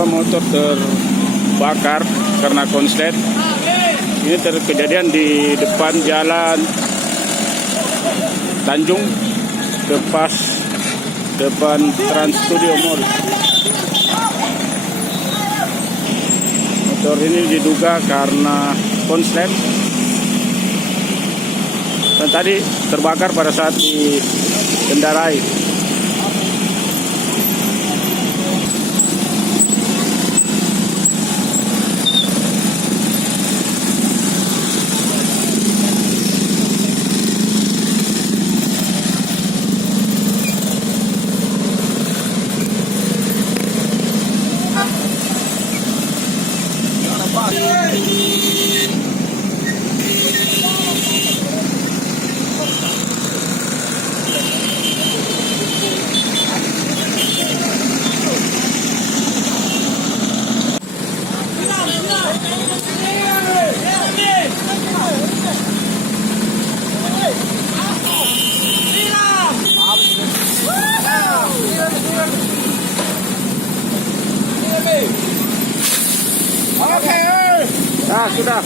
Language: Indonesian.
Dua motor terbakar karena konslet. Ini kejadian di depan jalan Tanjung, tepas depan Trans Studio Mall. Motor ini diduga karena konslet dan tadi terbakar pada saat dikendarai. Nah, sudah.